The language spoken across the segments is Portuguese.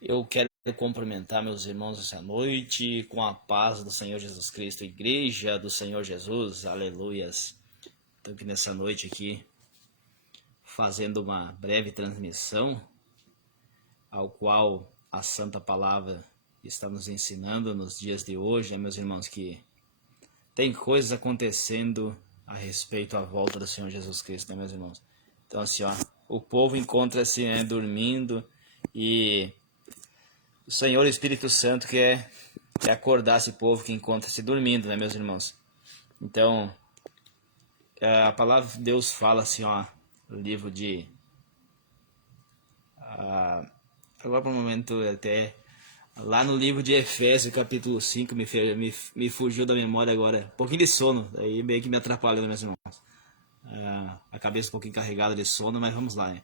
Eu quero cumprimentar meus irmãos essa noite com a paz do Senhor Jesus Cristo, Igreja do Senhor Jesus, aleluias. Estou aqui nessa noite aqui fazendo uma breve transmissão ao qual a Santa Palavra está nos ensinando nos dias de hoje, né, meus irmãos, que tem coisas acontecendo a respeito à volta do Senhor Jesus Cristo, né, meus irmãos? Então assim, ó, o povo encontra-se, né, dormindo e o Senhor Espírito Santo quer acordar esse povo que encontra-se dormindo, né, meus irmãos? Então, a palavra de Deus fala assim, ó, no livro de... agora para o momento até... Lá no livro de Efésios, capítulo 5, me fugiu da memória agora. Um pouquinho de sono, aí meio que me atrapalhou, né, meus irmãos? A cabeça um pouquinho carregada de sono, mas vamos lá, né?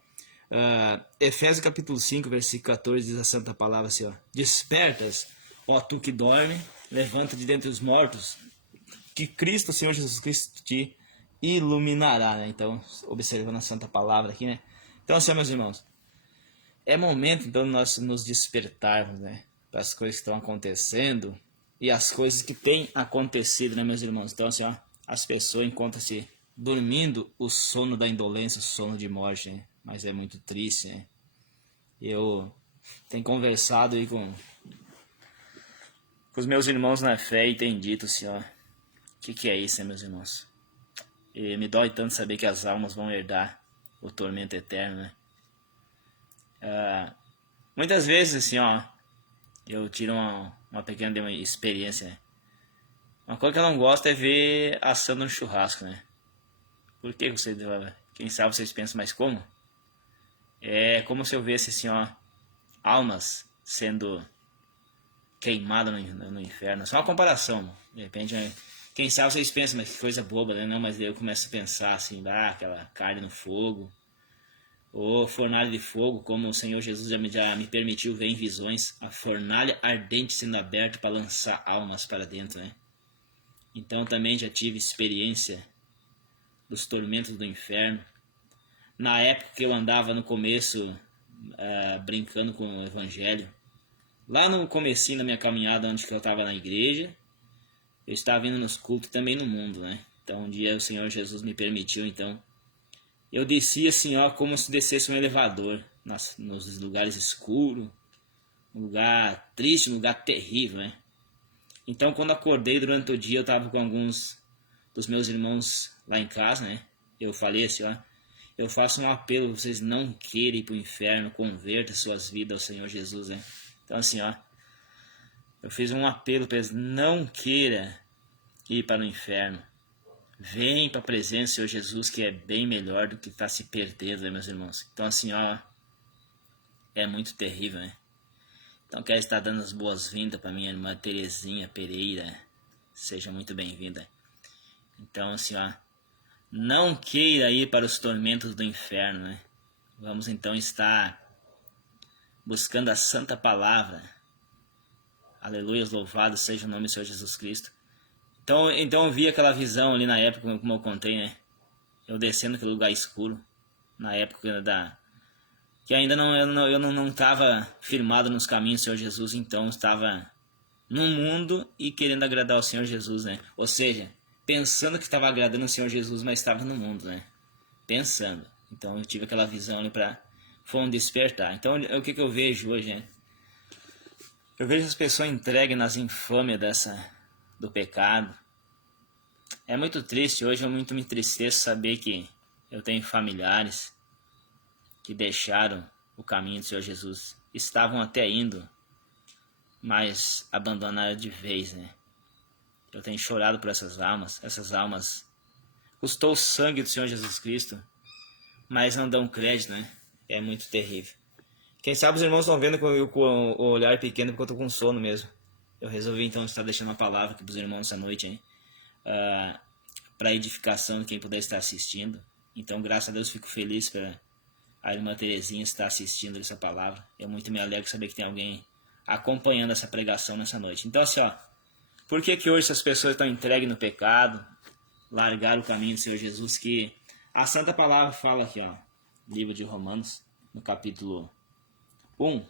Efésios capítulo 5, versículo 14, diz a santa palavra assim, ó: Despertas, ó tu que dorme, levanta de dentre os mortos, que Cristo, Senhor Jesus Cristo, te iluminará, né? Então, observando a santa palavra aqui, né? Então, assim, meus irmãos, é momento, então, de nós nos despertarmos, né? Para as coisas que estão acontecendo e as coisas que têm acontecido, né, meus irmãos? Então, assim, ó, as pessoas encontram-se dormindo o sono da indolência, o sono de morte, né? Mas é muito triste, né? Eu tenho conversado aí com os meus irmãos na fé e tenho dito assim, ó, o que é isso, né, meus irmãos? E me dói tanto saber que as almas vão herdar o tormento eterno, né? Muitas vezes, assim, ó, eu tiro uma pequena experiência, né? Uma coisa que eu não gosto é ver assando um churrasco, né? Por que você... Quem sabe vocês pensam, mas como? É como se eu visse, assim, ó, almas sendo queimadas no inferno. Só uma comparação. De repente, quem sabe vocês pensam, mas que coisa boba, né? Não, mas daí eu começo a pensar, assim, aquela carne no fogo, ou fornalha de fogo, como o Senhor Jesus já me permitiu ver em visões, a fornalha ardente sendo aberta para lançar almas para dentro, né? Então também já tive experiência dos tormentos do inferno. Na época que eu andava no começo, brincando com o evangelho, lá no comecinho da minha caminhada, onde eu estava na igreja, eu estava indo nos cultos também no mundo, né? Então um dia o Senhor Jesus me permitiu, então eu desci assim, ó, como se descesse um elevador, nos lugares escuros, um lugar triste, um lugar terrível, né? Então quando acordei durante o dia, eu estava com alguns dos meus irmãos lá em casa, né? Eu falei assim, ó, eu faço um apelo, vocês não querem ir para o inferno, converta suas vidas ao Senhor Jesus, né? Então assim, ó, eu fiz um apelo para eles, não queira ir para o inferno. Vem para a presença do Senhor Jesus, que é bem melhor do que estar se perdendo, né, meus irmãos? Então assim, ó, é muito terrível, né? Então quero estar dando as boas-vindas para minha irmã Terezinha Pereira. Seja muito bem-vinda. Então assim, ó, não queira ir para os tormentos do inferno, né? Vamos então estar buscando a santa palavra. Aleluia, louvado seja o nome do Senhor Jesus Cristo. Então eu vi aquela visão ali na época, como eu contei, né? Eu descendo aquele lugar escuro, na época que ainda eu não estava firmado nos caminhos do Senhor Jesus, então eu estava no mundo e querendo agradar ao Senhor Jesus, né? Ou seja, pensando que estava agradando ao Senhor Jesus, mas estava no mundo, né? Pensando. Então eu tive aquela visão ali foi um despertar. Então o que eu vejo hoje, né? Eu vejo as pessoas entregues nas infâmias do pecado. É muito triste, hoje eu muito me entristeço saber que eu tenho familiares que deixaram o caminho do Senhor Jesus. Estavam até indo, mas abandonaram de vez, né? Eu tenho chorado por essas almas custou o sangue do Senhor Jesus Cristo, mas não dão crédito, né? É muito terrível. Quem sabe os irmãos estão vendo com o olhar pequeno porque eu tô com sono mesmo. Eu resolvi então estar deixando uma palavra aqui pros irmãos essa noite, hein? Para edificação de quem puder estar assistindo. Então, graças a Deus, fico feliz para a irmã Terezinha estar assistindo essa palavra. Eu muito me alegro saber que tem alguém acompanhando essa pregação nessa noite. Então, assim, ó, por que hoje essas pessoas estão entregues no pecado, largaram o caminho do Senhor Jesus? Que a Santa Palavra fala aqui, ó, livro de Romanos, no capítulo 1,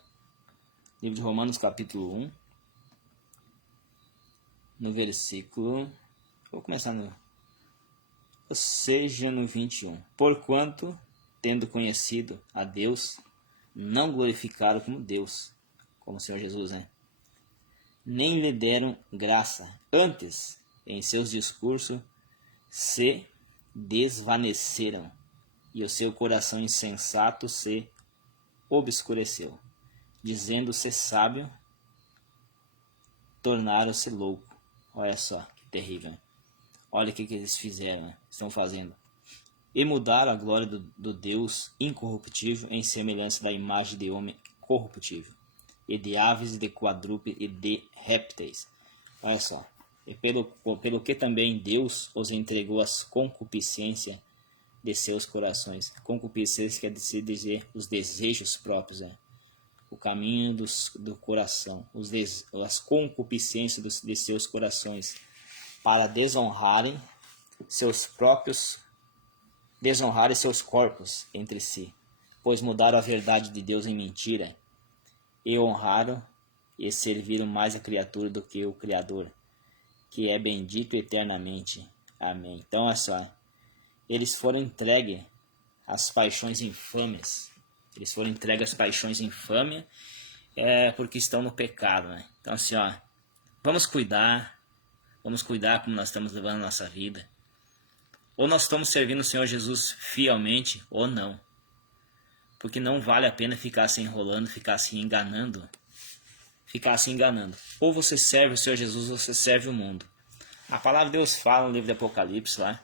Livro de Romanos, capítulo 1, no versículo... Vou começar no... Ou seja, no 21. Porquanto, tendo conhecido a Deus, não glorificaram como Deus, como o Senhor Jesus, né? Nem lhe deram graça. Antes, em seus discursos, se desvaneceram, e o seu coração insensato se obscureceu. Dizendo ser sábio, tornaram-se louco. Olha só, que terrível. Olha o que eles fizeram, né? Estão fazendo. E mudaram a glória do Deus incorruptível em semelhança da imagem de homem corruptível, e de aves, e de quadrúpedes, e de répteis. Olha só. E pelo que também Deus os entregou às concupiscências de seus corações. Concupiscência quer dizer os desejos próprios, né? O caminho do coração, as concupiscências de seus corações, para desonrarem seus corpos entre si, pois mudaram a verdade de Deus em mentira, e honraram e serviram mais a criatura do que o Criador, que é bendito eternamente. Amém. Então, olha só, eles foram entregues às paixões infames. Eles foram entregues às paixões infames porque estão no pecado, né? Então, assim, ó, vamos cuidar como nós estamos levando a nossa vida. Ou nós estamos servindo o Senhor Jesus fielmente, ou não. Porque não vale a pena ficar se enrolando, ficar se enganando. Ou você serve o Senhor Jesus, ou você serve o mundo. A palavra de Deus fala no livro de Apocalipse lá: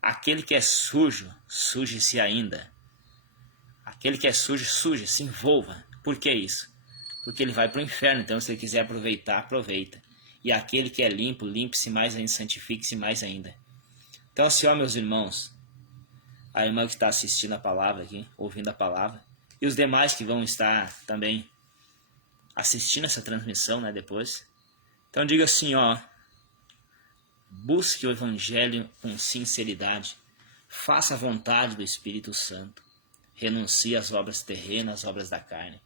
aquele que é sujo, suje-se ainda. Aquele que é sujo, suje, se envolva. Por que isso? Porque ele vai para o inferno. Então, se ele quiser aproveitar, aproveita. E aquele que é limpo, limpe-se mais ainda, santifique-se mais ainda. Então, assim, ó, meus irmãos, a irmã que está assistindo a palavra aqui, ouvindo a palavra, e os demais que vão estar também assistindo essa transmissão, né, depois. Então, diga assim, ó: busque o Evangelho com sinceridade, faça a vontade do Espírito Santo, renuncie às obras terrenas, às obras da carne.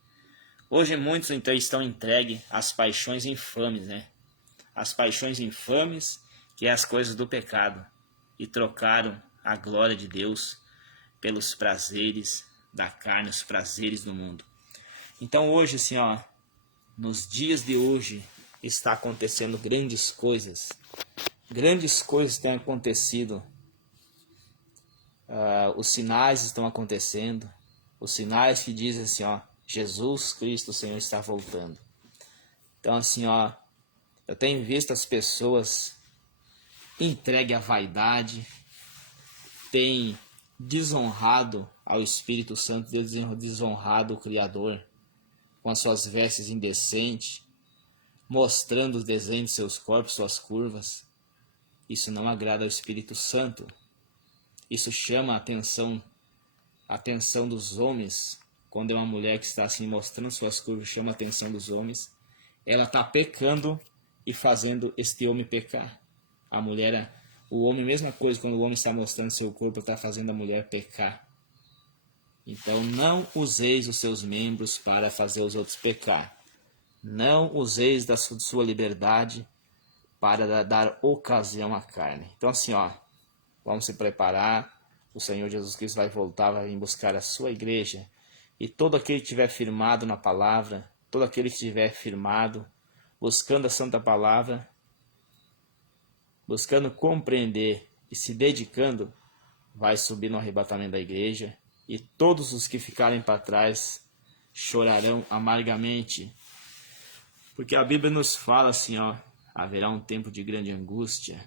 Hoje muitos então estão entregues às paixões infames, né? As paixões infames, que é as coisas do pecado, e trocaram a glória de Deus pelos prazeres da carne, os prazeres do mundo. Então hoje, assim, ó, nos dias de hoje, está acontecendo grandes coisas. Grandes coisas têm acontecido. Os sinais estão acontecendo. Os sinais que dizem assim, ó: Jesus Cristo, o Senhor, está voltando. Então, assim, ó, eu tenho visto as pessoas entregues à vaidade, têm desonrado ao Espírito Santo, desonrado o Criador, com as suas vestes indecentes, mostrando os desenhos de seus corpos, suas curvas. Isso não agrada ao Espírito Santo. Isso chama a atenção dos homens. Quando é uma mulher que está assim mostrando suas curvas, chama a atenção dos homens. Ela está pecando e fazendo este homem pecar. O homem, mesma coisa, quando o homem está mostrando seu corpo, está fazendo a mulher pecar. Então não useis os seus membros para fazer os outros pecar. Não useis da sua liberdade para dar ocasião à carne. Então, assim, ó, vamos se preparar. O Senhor Jesus Cristo vai voltar, vai vir buscar a sua igreja. E todo aquele que estiver firmado na palavra, todo aquele que estiver firmado, buscando a santa palavra, buscando compreender e se dedicando, vai subir no arrebatamento da igreja. E todos os que ficarem para trás chorarão amargamente. Porque a Bíblia nos fala assim, ó: haverá um tempo de grande angústia,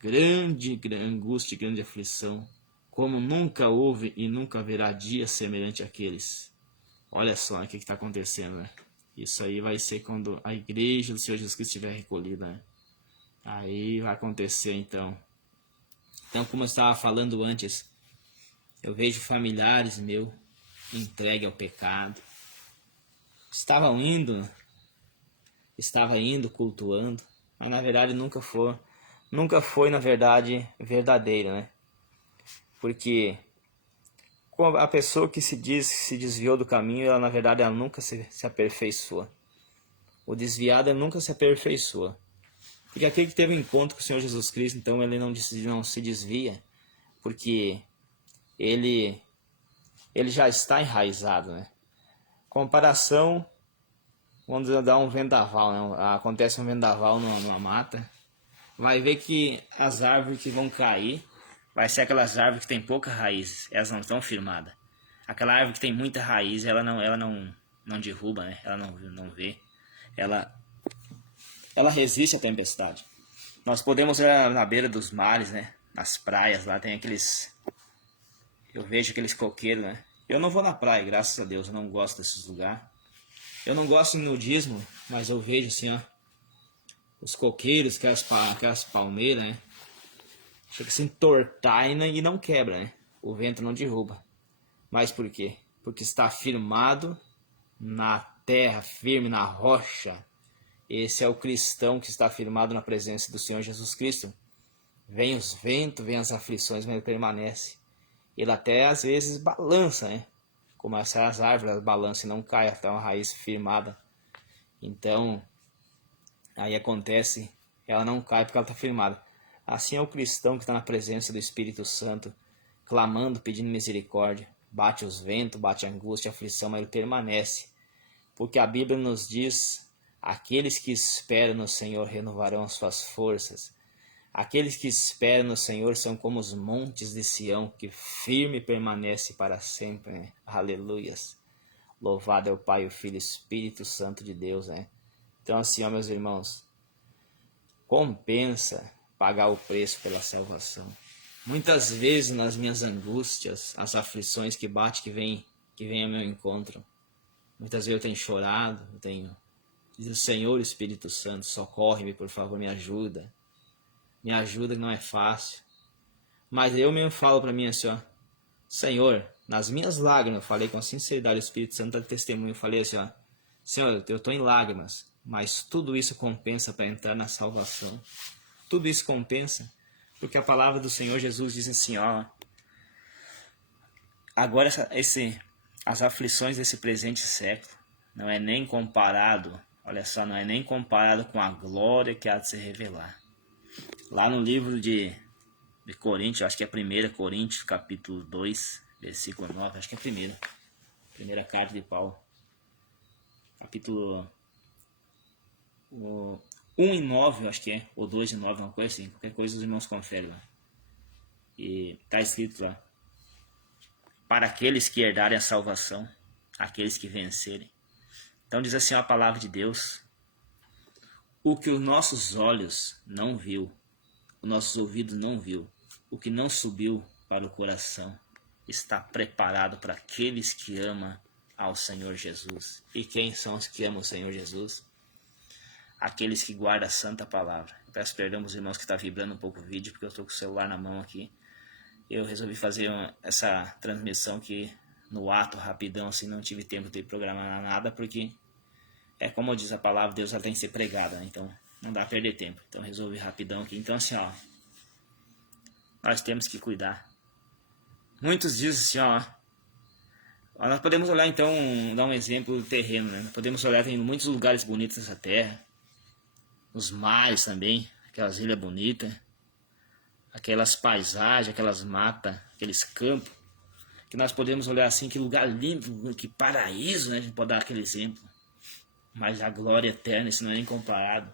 grande angústia e grande aflição, como nunca houve e nunca haverá dia semelhante àqueles. Olha só, né, o que está acontecendo, né? Isso aí vai ser quando a igreja do Senhor Jesus Cristo estiver recolhida, né? Aí vai acontecer, então. Então, como eu estava falando antes, eu vejo familiares meus entregues ao pecado. Estava indo cultuando, mas na verdade nunca foi na verdade verdadeiro, né? Porque a pessoa que se diz que se desviou do caminho, ela na verdade ela nunca se aperfeiçoa. O desviado nunca se aperfeiçoa. Porque aquele que teve um encontro com o Senhor Jesus Cristo, então ele não se desvia, porque ele já está enraizado, né? Comparação, vamos dar um vendaval, né? Acontece um vendaval numa mata, vai ver que as árvores que vão cair, vai ser aquelas árvores que tem pouca raiz, elas não estão firmadas. Aquela árvore que tem muita raiz, ela não derruba, né? Ela não vê. Ela resiste à tempestade. Nós podemos ir na beira dos mares, né? Nas praias, lá tem aqueles... Eu vejo aqueles coqueiros, né? Eu não vou na praia, graças a Deus, eu não gosto desses lugares. Eu não gosto de nudismo, mas eu vejo assim, ó, os coqueiros, aquelas palmeiras, né? Chega a se entortar e não quebra, né? O vento não derruba. Mas por quê? Porque está firmado na terra, firme na rocha. Esse é o cristão que está firmado na presença do Senhor Jesus Cristo. Vem os ventos, vem as aflições, mas ele permanece. Ele até às vezes balança, né? Como as árvores balançam e não cai até uma raiz firmada. Então, aí acontece, ela não cai porque ela está firmada. Assim é o cristão que está na presença do Espírito Santo, clamando, pedindo misericórdia. Bate os ventos, bate a angústia, a aflição, mas ele permanece. Porque a Bíblia nos diz, aqueles que esperam no Senhor renovarão as suas forças. Aqueles que esperam no Senhor são como os montes de Sião, que firme permanece para sempre, né? Aleluias. Louvado é o Pai, o Filho e o Espírito Santo de Deus, né? Então assim, ó, meus irmãos, compensa pagar o preço pela salvação. Muitas vezes nas minhas angústias, as aflições que bate, que vem ao meu encontro, muitas vezes eu tenho chorado, diz o Senhor, Espírito Santo, socorre-me, por favor, me ajuda. Me ajuda, que não é fácil. Mas eu mesmo falo para mim assim, ó, Senhor, nas minhas lágrimas, eu falei com sinceridade, o Espírito Santo está de testemunho, eu falei assim, ó, Senhor, eu estou em lágrimas, mas tudo isso compensa para entrar na salvação. Tudo isso compensa, porque a palavra do Senhor Jesus diz assim, ó, agora as aflições desse presente século não é nem comparado, olha só, não é nem comparado com a glória que há de se revelar. Lá no livro de Coríntios, acho que é 1 Coríntios, capítulo 2, versículo 9, acho que é a primeira carta de Paulo, capítulo 1 e 9, acho que é, ou 2 e 9, uma coisa assim, qualquer coisa os irmãos conferem lá. E está escrito lá, para aqueles que herdarem a salvação, aqueles que vencerem. Então diz assim a palavra de Deus, o que os nossos olhos não viu, os nossos ouvidos não viu, o que não subiu para o coração, está preparado para aqueles que amam ao Senhor Jesus. E quem são os que amam o Senhor Jesus? Aqueles que guardam a santa palavra. Eu peço perdão aos irmãos que está vibrando um pouco o vídeo, porque eu estou com o celular na mão aqui. Eu resolvi fazer essa transmissão que no ato, rapidão, assim, não tive tempo de programar nada, porque é como diz a palavra, Deus ela tem que ser pregada, né? Então não dá a perder tempo. Então resolvi rapidão aqui. Então assim, ó, nós temos que cuidar. Muitos dizem assim, ó, nós podemos olhar então, dar um exemplo do terreno, né? Nós podemos olhar, tem muitos lugares bonitos nessa terra, os mares também, aquelas ilhas bonitas, aquelas paisagens, aquelas matas, aqueles campos, que nós podemos olhar assim, que lugar lindo, que paraíso, né? A gente pode dar aquele exemplo. Mas a glória eterna, isso não é nem comparado.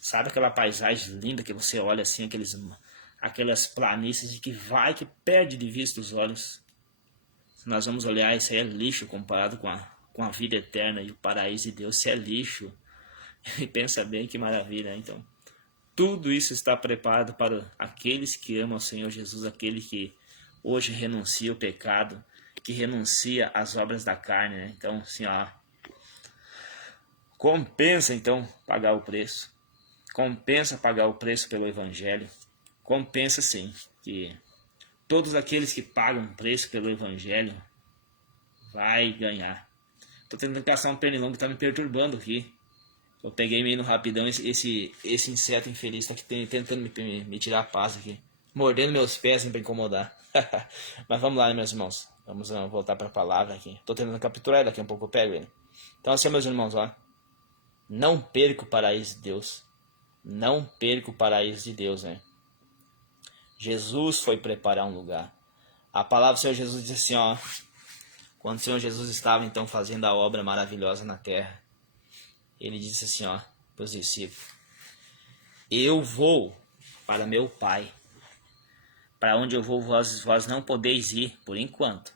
Sabe aquela paisagem linda que você olha assim, aquelas planícies que perde de vista os olhos. Se nós vamos olhar, isso aí é lixo comparado com a vida eterna e o paraíso de Deus, isso é lixo. E pensa bem que maravilha, né? Então, tudo isso está preparado para aqueles que amam o Senhor Jesus, aquele que hoje renuncia o pecado, que renuncia às obras da carne, né? Então, assim, ó, compensa então pagar o preço. Compensa pagar o preço pelo Evangelho. Compensa sim, que todos aqueles que pagam preço pelo Evangelho vai ganhar. Estou tentando caçar um pernilongo que está me perturbando aqui. Eu peguei meio no rapidão esse inseto infeliz, está aqui tentando me tirar a paz aqui. Mordendo meus pés para incomodar. Mas vamos lá, né, meus irmãos. Vamos voltar para a palavra aqui. Estou tentando capturar, daqui a um pouco eu pego ele. Então assim, meus irmãos, ó. Não perca o paraíso de Deus. Não perca o paraíso de Deus, né? Jesus foi preparar um lugar. A palavra do Senhor Jesus diz assim, ó. Quando o Senhor Jesus estava então fazendo a obra maravilhosa na terra, ele disse assim, ó, para os discípulos: eu vou para meu Pai. Para onde eu vou, vós não podeis ir por enquanto.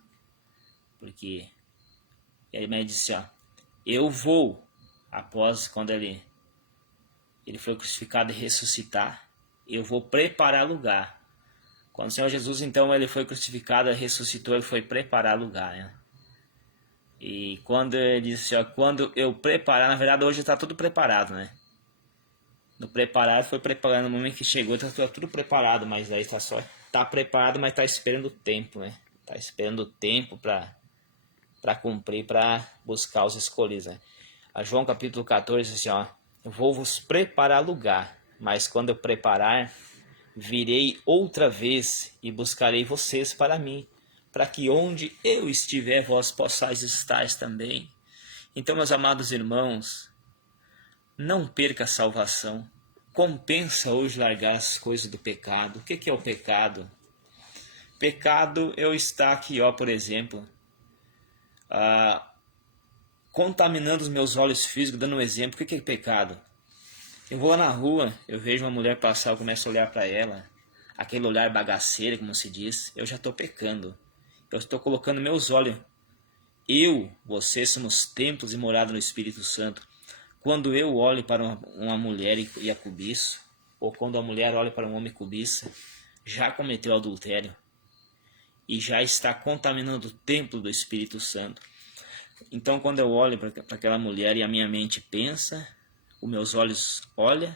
Porque ele disse, ó, eu vou, após quando ele foi crucificado e ressuscitar, eu vou preparar lugar. Quando o Senhor Jesus, então, ele foi crucificado e ressuscitou, ele foi preparar lugar, né? E quando ele disse, ó, quando eu preparar, na verdade hoje está tudo preparado, né? No preparado foi preparando, no momento que chegou está tudo preparado, mas aí tá preparado, mas está esperando o tempo, né? Está esperando o tempo para cumprir, para buscar os escolhidos, né? A João capítulo 14 assim, ó, eu vou vos preparar lugar, mas quando eu preparar, virei outra vez e buscarei vocês para mim, para que onde eu estiver, vós possais estar também. Então, meus amados irmãos, não perca a salvação. Compensa hoje largar as coisas do pecado. O que é o pecado? Pecado é eu estar aqui, ó, por exemplo, contaminando os meus olhos físicos, dando um exemplo. O que é pecado? Eu vou lá na rua, eu vejo uma mulher passar, eu começo a olhar para ela, aquele olhar bagaceiro, como se diz, eu já estou pecando. Eu estou colocando meus olhos. Você somos templos e morada no Espírito Santo. Quando eu olho para uma mulher e a cobiço, ou quando a mulher olha para um homem e cobiça, já cometeu adultério e já está contaminando o templo do Espírito Santo. Então, quando eu olho para aquela mulher e a minha mente pensa, os meus olhos olham,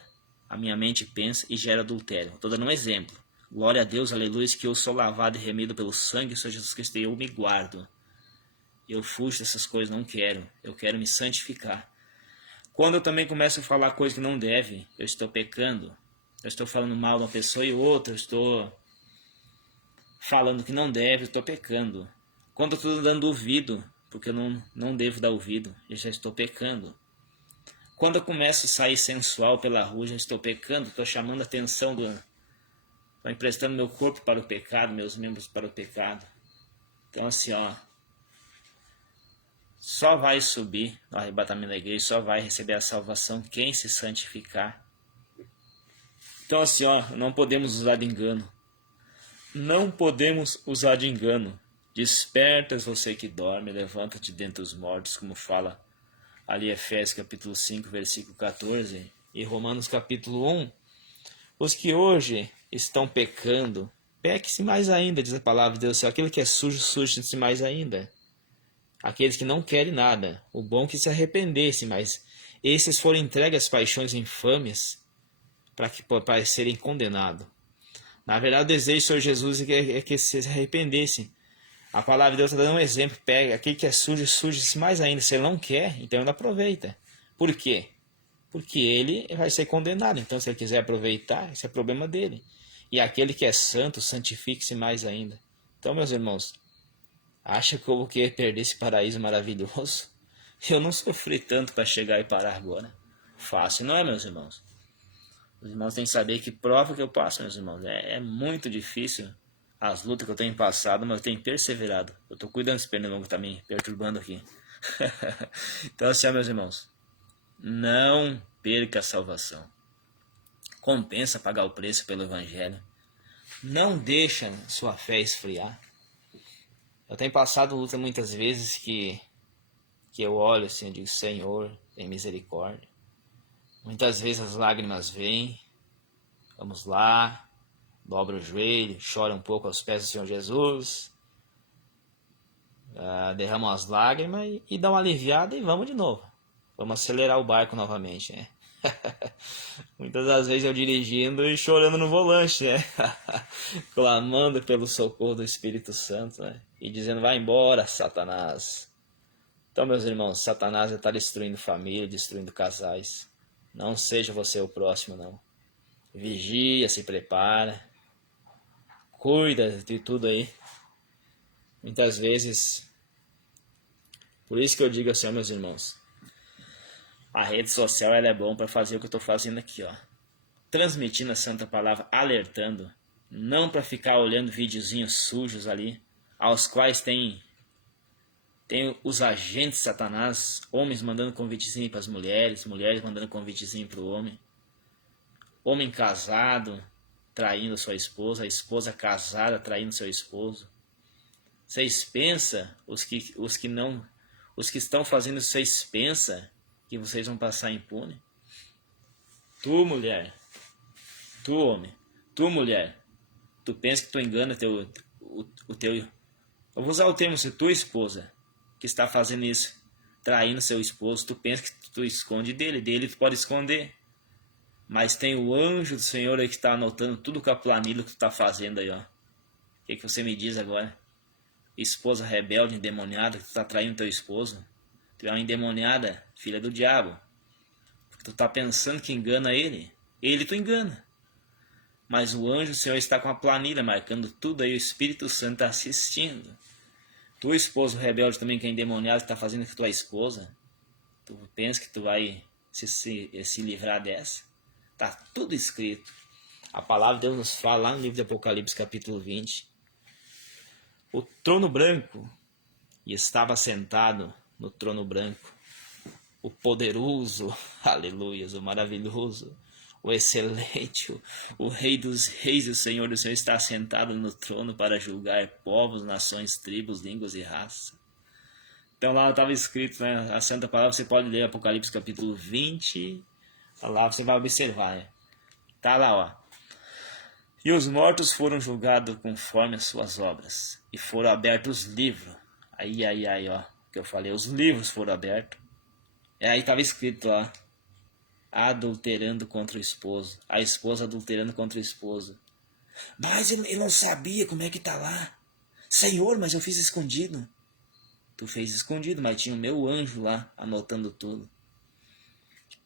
a minha mente pensa e gera adultério. Estou dando um exemplo. Glória a Deus, aleluia, que eu sou lavado e remido pelo sangue do Senhor Jesus Cristo e eu me guardo. Eu fujo dessas coisas, não quero. Eu quero me santificar. Quando eu também começo a falar coisa que não deve, eu estou pecando. Eu estou falando mal de uma pessoa e outra, eu estou falando que não deve, eu estou pecando. Quando eu estou dando ouvido, porque eu não devo dar ouvido, eu já estou pecando. Quando eu começo a sair sensual pela rua, já estou pecando, estou chamando a atenção estou emprestando meu corpo para o pecado, meus membros para o pecado. Então assim, ó, só vai subir no arrebatamento da igreja, só vai receber a salvação quem se santificar. Então assim, ó, não podemos usar de engano. Não podemos usar de engano. Despertas você que dorme, levanta-te dentre os mortos, como fala ali Efésios capítulo 5, versículo 14, e Romanos capítulo 1. Os que hoje estão pecando, peque-se mais ainda, diz a palavra de Deus. Aquele que é sujo, suje-se mais ainda. Aqueles que não querem nada, o bom é que se arrependesse, mas esses foram entregues às paixões infames para serem condenados. Na verdade, o desejo do Senhor Jesus é que se arrependessem. A palavra de Deus está dando um exemplo. Pega aquele que é sujo, suje-se mais ainda. Se ele não quer, então ele aproveita. Por quê? Porque ele vai ser condenado. Então, se ele quiser aproveitar, esse é problema dele. E aquele que é santo, santifique-se mais ainda. Então, meus irmãos, acha que eu vou querer perder esse paraíso maravilhoso? Eu não sofri tanto para chegar e parar agora. Fácil, não é, meus irmãos? Os irmãos têm que saber que prova que eu passo, meus irmãos. É muito difícil as lutas que eu tenho passado, mas eu tenho perseverado. Eu estou cuidando desse pernilongo que está me perturbando aqui. Então assim, ó, meus irmãos, não perca a salvação. Compensa pagar o preço pelo Evangelho. Não deixa sua fé esfriar. Eu tenho passado luta muitas vezes que eu olho assim, eu digo, Senhor, tem misericórdia. Muitas vezes as lágrimas vêm, vamos lá, dobra o joelho, chora um pouco aos pés do Senhor Jesus, derrama as lágrimas e dá uma aliviada e vamos de novo. Vamos acelerar o barco novamente, né? Muitas das vezes eu dirigindo e chorando no volante, né? Clamando pelo socorro do Espírito Santo, né? E dizendo, vai embora, Satanás. Então, meus irmãos, Satanás está destruindo família, destruindo casais. Não seja você o próximo, não. Vigia, se prepara. Cuida de tudo aí. Muitas vezes, por isso que eu digo assim, ó, meus irmãos, a rede social ela é bom para fazer o que eu estou fazendo aqui, ó, transmitindo a santa palavra, alertando, não para ficar olhando videozinhos sujos ali, aos quais tem os agentes de Satanás, homens mandando convitezinho para as mulheres, mulheres mandando convitezinho para o homem casado traindo sua esposa, a esposa casada traindo seu esposo. Vocês pensam, os que estão fazendo, vocês pensam que vocês vão passar impune? Tu, mulher, tu, homem, tu, mulher, tu pensa que tu engana o teu, eu vou usar o termo, se tua esposa, que está fazendo isso, traindo seu esposo, tu pensa que tu esconde dele tu pode esconder, mas tem o anjo do Senhor aí que está anotando tudo com a planilha que tu está fazendo aí, ó. O que você me diz agora? Esposa rebelde, endemoniada, que tu tá traindo teu esposo. Tu é uma endemoniada, filha do diabo. Tu tá pensando que engana ele tu engana. Mas o anjo do Senhor está com a planilha, marcando tudo aí, o Espírito Santo está assistindo. Tu, esposo rebelde também, que é endemoniado, que tá fazendo com tua esposa, tu pensa que tu vai se livrar dessa? Tá tudo escrito. A palavra de Deus nos fala lá no livro de Apocalipse, capítulo 20. O trono branco, e estava sentado no trono branco o poderoso, aleluia, o maravilhoso, o excelente, o rei dos reis, o Senhor do Senhor está sentado no trono para julgar povos, nações, tribos, línguas e raças. Então lá estava escrito, né, a santa palavra, você pode ler Apocalipse capítulo 20, lá você vai observar, né? Tá lá, ó. E os mortos foram julgados conforme as suas obras, e foram abertos livros. Aí, ó, que eu falei, os livros foram abertos. E aí estava escrito lá, adulterando contra o esposo, a esposa adulterando contra o esposo. Mas ele não sabia como é que tá lá. Senhor, mas eu fiz escondido. Tu fez escondido, mas tinha o meu anjo lá, anotando tudo.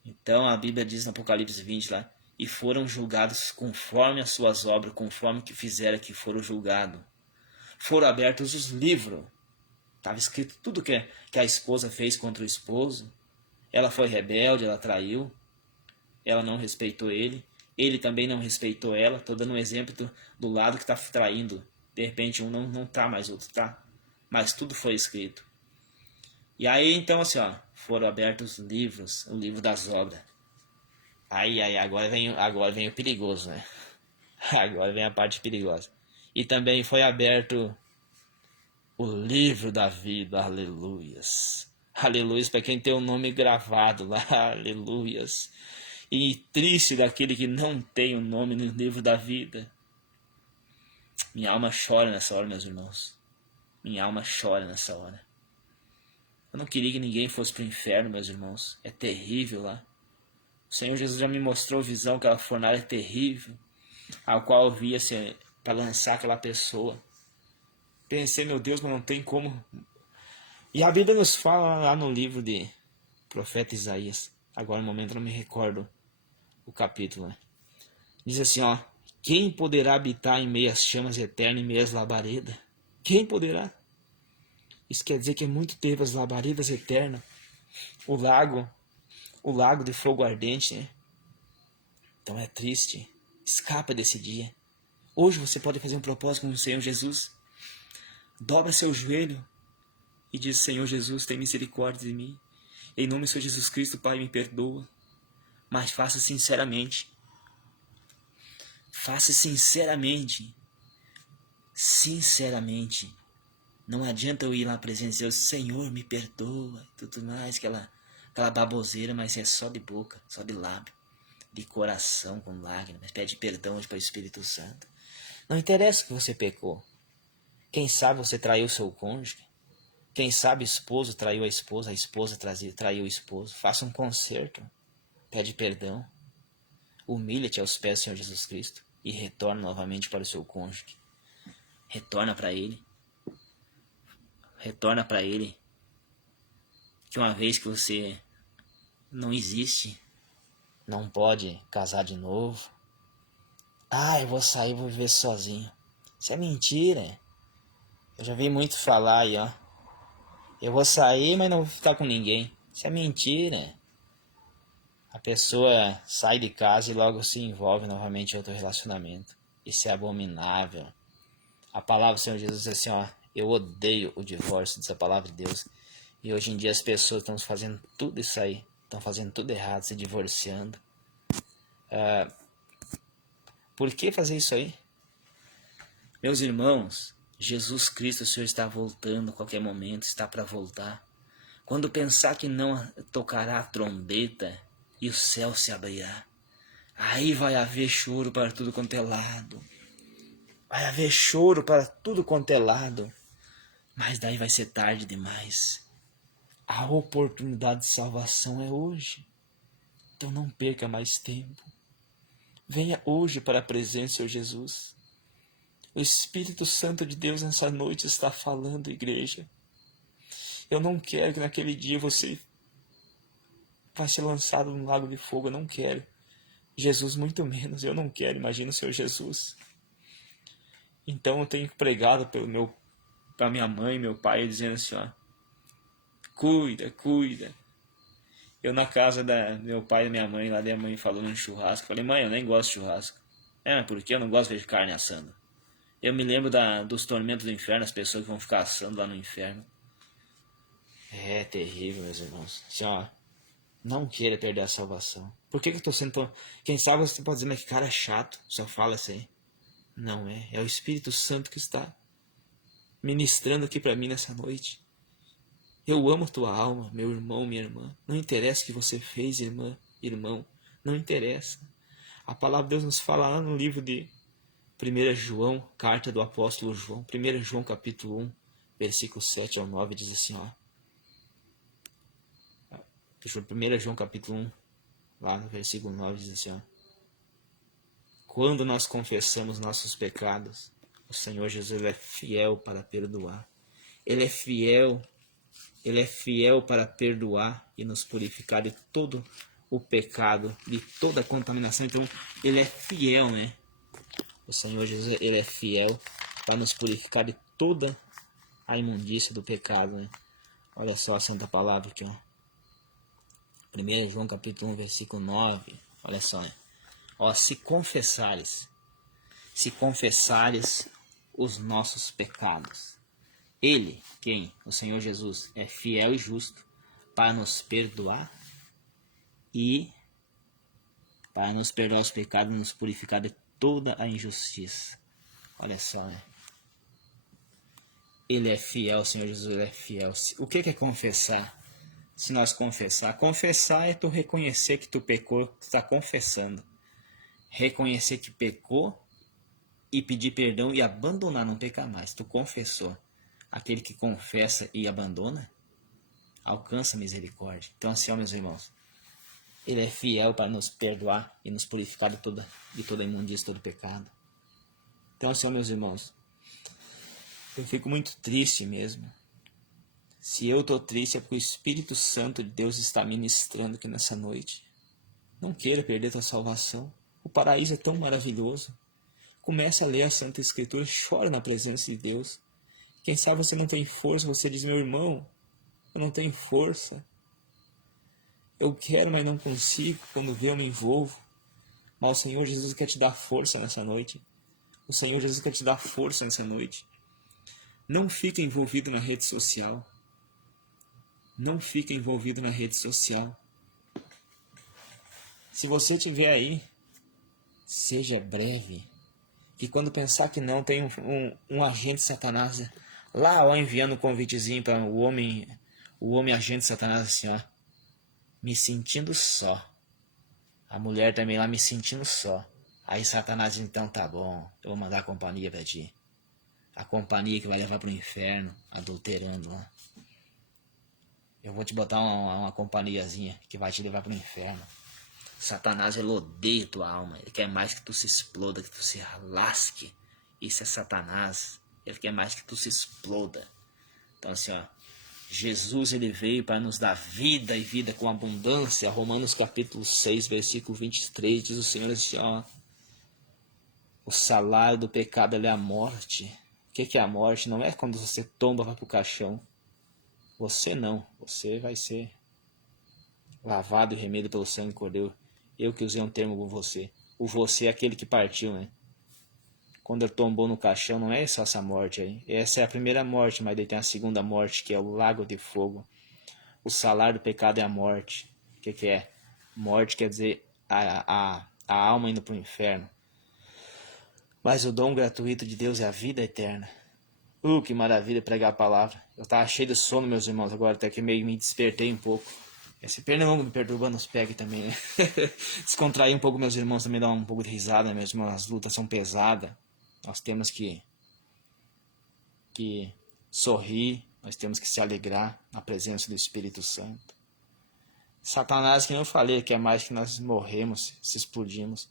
Então a Bíblia diz no Apocalipse 20 lá, e foram julgados conforme as suas obras, conforme que fizeram que foram julgados. Foram abertos os livros. Estava escrito tudo que a esposa fez contra o esposo. Ela foi rebelde, ela traiu. Ela não respeitou ele. Ele também não respeitou ela. Estou dando um exemplo do lado que está traindo. De repente um não tá, mas o outro tá. Mas tudo foi escrito. E aí então assim, ó, foram abertos livros, o livro das obras. Aí, agora vem o perigoso, né? Agora vem a parte perigosa. E também foi aberto o livro da vida, aleluias. Aleluias para quem tem o nome gravado lá, aleluias. E triste daquele que não tem o nome no livro da vida. Minha alma chora nessa hora, meus irmãos. Minha alma chora nessa hora. Eu não queria que ninguém fosse para o inferno, meus irmãos. É terrível lá. O Senhor Jesus já me mostrou visão, aquela fornalha terrível, ao qual eu via para lançar aquela pessoa. Pensei, meu Deus, mas não tem como. E a Bíblia nos fala lá no livro de profeta Isaías. Agora no momento eu não me recordo o capítulo, né? Diz assim, ó. Quem poderá habitar em meias chamas eternas, em meias labaredas? Quem poderá? Isso quer dizer que é muito tempo as labaredas eternas. O lago de fogo ardente, né? Então é triste. Escapa desse dia. Hoje você pode fazer um propósito com o Senhor Jesus. Dobra seu joelho e diz, Senhor Jesus, tem misericórdia de mim. Em nome do Senhor Jesus Cristo, Pai, me perdoa. Mas faça sinceramente. Faça sinceramente. Sinceramente. Não adianta eu ir lá na presença de Deus, Senhor, me perdoa e tudo mais, aquela baboseira, mas é só de boca, só de lábio, de coração com lágrimas. Pede perdão hoje para o Espírito Santo. Não interessa que você pecou. Quem sabe você traiu seu cônjuge. Quem sabe o esposo traiu a esposa traiu o esposo. Faça um conserto. Pede perdão. Humilha-te aos pés do Senhor Jesus Cristo e retorna novamente para o seu cônjuge. Retorna para Ele. Retorna para Ele. Que uma vez que você não existe, não pode casar de novo. Ah, eu vou sair, vou viver sozinho. Isso é mentira. Eu já vi muito falar aí, ó. Eu vou sair, mas não vou ficar com ninguém. Isso é mentira. A pessoa sai de casa e logo se envolve novamente em outro relacionamento. Isso é abominável. A palavra do Senhor Jesus diz assim, ó. Eu odeio o divórcio, diz a palavra de Deus. E hoje em dia as pessoas estão fazendo tudo isso aí. Estão fazendo tudo errado, se divorciando. Por que fazer isso aí? Meus irmãos, Jesus Cristo, o Senhor está voltando a qualquer momento, está para voltar. Quando pensar que não tocará a trombeta e o céu se abrirá, aí vai haver choro para tudo quanto é lado. Vai haver choro para tudo quanto é lado. Mas daí vai ser tarde demais. A oportunidade de salvação é hoje. Então não perca mais tempo. Venha hoje para a presença, Senhor Jesus. O Espírito Santo de Deus nessa noite está falando, igreja. Eu não quero que naquele dia você vai ser lançado num lago de fogo. Eu não quero. Jesus muito menos. Eu não quero. Imagina o Senhor Jesus. Então eu tenho pregado para minha mãe e meu pai, dizendo assim, ó. Cuida, cuida. Eu na casa da meu pai e minha mãe, lá minha mãe falou no churrasco. Falei, mãe, eu nem gosto de churrasco. Porque eu não gosto de carne assando. Eu me lembro dos tormentos do inferno, as pessoas que vão ficar assando lá no inferno. É terrível, meus irmãos. Assim, ó, não queira perder a salvação. Por que eu tô sendo tão... Quem sabe você pode dizer, mas que cara é chato, só fala assim. Não é. É o Espírito Santo que está ministrando aqui para mim nessa noite. Eu amo tua alma, meu irmão, minha irmã. Não interessa o que você fez, irmã, irmão. Não interessa. A palavra de Deus nos fala lá no livro de 1 João, carta do apóstolo João. 1 João capítulo 1, versículo 7 ao 9, diz assim, ó. 1 João capítulo 1, lá no versículo 9, diz assim, ó. Quando nós confessamos nossos pecados, o Senhor Jesus é fiel para perdoar. Ele é fiel para perdoar e nos purificar de todo o pecado, de toda a contaminação. Então, ele é fiel, né? O Senhor Jesus, ele é fiel para nos purificar de toda a imundícia do pecado, né? Olha só a santa palavra aqui, ó. 1 João capítulo 1, versículo 9. Olha só, né? Ó, se confessares os nossos pecados, Ele, quem? O Senhor Jesus, é fiel e justo para nos perdoar e para nos perdoar os pecados e nos purificar de toda a injustiça. Olha só, né? Ele é fiel, o Senhor Jesus, ele é fiel. O que é confessar? Se nós confessar é tu reconhecer que tu pecou, tu está confessando. Reconhecer que pecou e pedir perdão e abandonar, não pecar mais. Tu confessou. Aquele que confessa e abandona, alcança misericórdia. Então assim, ó, meus irmãos, ele é fiel para nos perdoar e nos purificar de toda imundícia, todo pecado. Então assim, ó, meus irmãos, eu fico muito triste mesmo. Se eu estou triste é porque o Espírito Santo de Deus está ministrando aqui nessa noite. Não queira perder tua salvação. O paraíso é tão maravilhoso. Comece a ler a Santa Escritura, chora na presença de Deus. Quem sabe você não tem força, você diz, meu irmão, eu não tenho força. Eu quero, mas não consigo. Quando vê, eu me envolvo. Mas o Senhor Jesus quer te dar força nessa noite. O Senhor Jesus quer te dar força nessa noite. Não fique envolvido na rede social. Não fique envolvido na rede social. Se você estiver aí, seja breve. Que quando pensar que não, tem um agente Satanás lá, ó, enviando um convitezinho para o homem agente Satanás assim, ó. Me sentindo só. A mulher também lá me sentindo só. Aí Satanás, então tá bom, eu vou mandar a companhia pra ti. A companhia que vai levar pro inferno, adulterando lá. Eu vou te botar uma companhiazinha que vai te levar pro inferno. Satanás, ele odeia tua alma. Ele quer mais que tu se exploda, que tu se lasque. Isso é Satanás. Ele quer mais que tu se exploda. Então assim, ó. Jesus, ele veio para nos dar vida e vida com abundância. Romanos capítulo 6, versículo 23, diz o Senhor assim, ó. O salário do pecado é a morte. que é a morte? Não é quando você tomba para o caixão. Você não. Você vai ser lavado e remido pelo sangue do Cordeiro. Eu que usei um termo com você. O você é aquele que partiu, né? Quando ele tombou no caixão, não é só essa morte aí. Essa é a primeira morte, mas daí tem a segunda morte, que é o lago de fogo. O salário do pecado é a morte. O que é? Morte quer dizer a alma indo para o inferno. Mas o dom gratuito de Deus é a vida eterna. Que maravilha pregar a palavra. Eu estava cheio de sono, meus irmãos, agora até que meio me despertei um pouco. Esse pernilongo me perturbando os pegue também, né? Descontrair um pouco, meus irmãos, também dar um pouco de risada, né, meus irmãos? As lutas são pesadas. Nós temos que sorrir, nós temos que se alegrar na presença do Espírito Santo. Satanás, que eu falei, quer mais que nós morremos, se explodimos.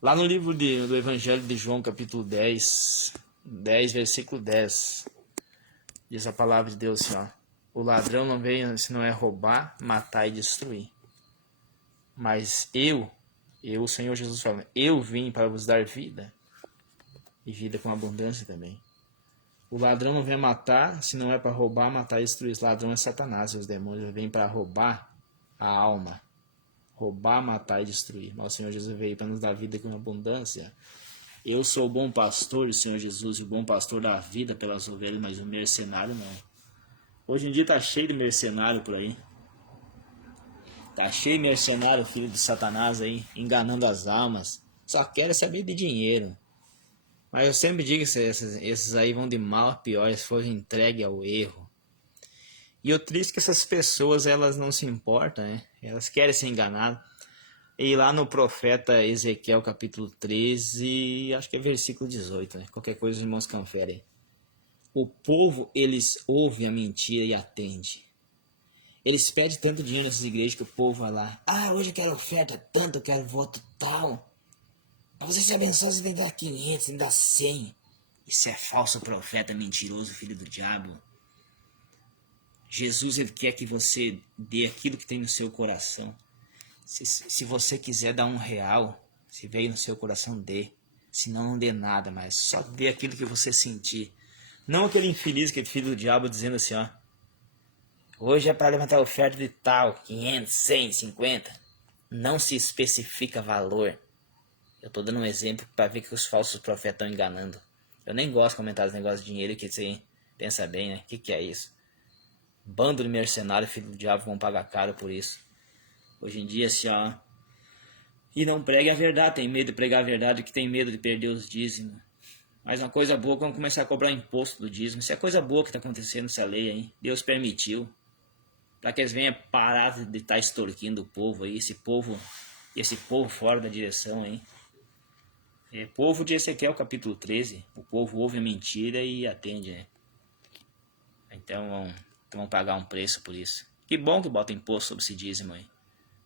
Lá no livro do Evangelho de João, capítulo 10, versículo 10, diz a palavra de Deus assim, ó: o ladrão não veio se não é roubar, matar e destruir. Mas o Senhor Jesus fala, eu vim para vos dar vida, e vida com abundância também. O ladrão não vem matar se não é para roubar, matar e destruir. O ladrão é Satanás, os demônios vêm para roubar a alma. Roubar, matar e destruir. Mas o Senhor Jesus veio para nos dar vida com abundância. Eu sou o bom pastor, o Senhor Jesus, o bom pastor da vida pelas ovelhas, mas o mercenário não. Hoje em dia tá cheio de mercenário por aí. Tá cheio de mercenário, filho de Satanás aí, enganando as almas. Só querem saber de dinheiro. Mas eu sempre digo que esses aí vão de mal a pior, eles foram entregues ao erro. E o triste é que essas pessoas, elas não se importam, né? Elas querem ser enganadas. E lá no profeta Ezequiel, capítulo 13, acho que é versículo 18, né? Qualquer coisa os irmãos conferem. O povo, eles ouvem a mentira e atende. Eles pedem tanto dinheiro nessas igrejas que o povo vai lá. Hoje eu quero oferta tanto, eu quero voto tal. Para você ser abençoado, você tem que dar 500, tem que dar 100. Isso é falso profeta, mentiroso, filho do diabo. Jesus, ele quer que você dê aquilo que tem no seu coração. Se você quiser dar R$1, se veio no seu coração, dê. Se não, não dê nada, mas só dê aquilo que você sentir. Não aquele infeliz, aquele filho do diabo dizendo assim, ó: hoje é para levantar a oferta de tal, 500, 100, 50. Não se especifica valor. Eu tô dando um exemplo para ver que os falsos profetas estão enganando. Eu nem gosto de comentar os negócios de dinheiro, que você pensa bem, né? O que é isso? Bando de mercenário, filho do diabo, vão pagar caro por isso. Hoje em dia, assim, ó. E não pregue a verdade, tem medo de pregar a verdade, que tem medo de perder os dízimos. Mas uma coisa boa, quando começar a cobrar imposto do dízimo, isso é coisa boa que está acontecendo nessa lei aí. Deus permitiu. Para que eles venham parar de estar extorquindo o povo aí, esse povo fora da direção aí. Povo de Ezequiel capítulo 13, o povo ouve a mentira e atende, né? Então vão pagar um preço por isso. Que bom que bota imposto sobre esse dízimo aí.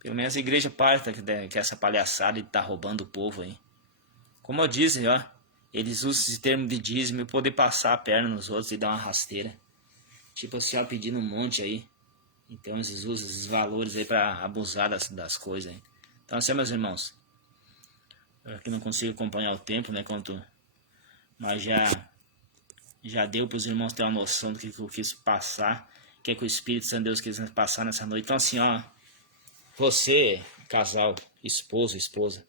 Pelo menos a igreja parta que essa palhaçada de estar roubando o povo aí. Como eu disse, ó, eles usam esse termo de dízimo e poder passar a perna nos outros e dar uma rasteira. Tipo assim, ó, pedindo um monte aí. Então eles usam esses valores aí para abusar das coisas aí. Então assim, meus irmãos, que não consigo acompanhar o tempo, né, mas já deu para os irmãos ter uma noção do que eu quis passar, o que é que o Espírito Santo de Deus quis passar nessa noite. Então assim, ó, você, casal, esposo, esposa,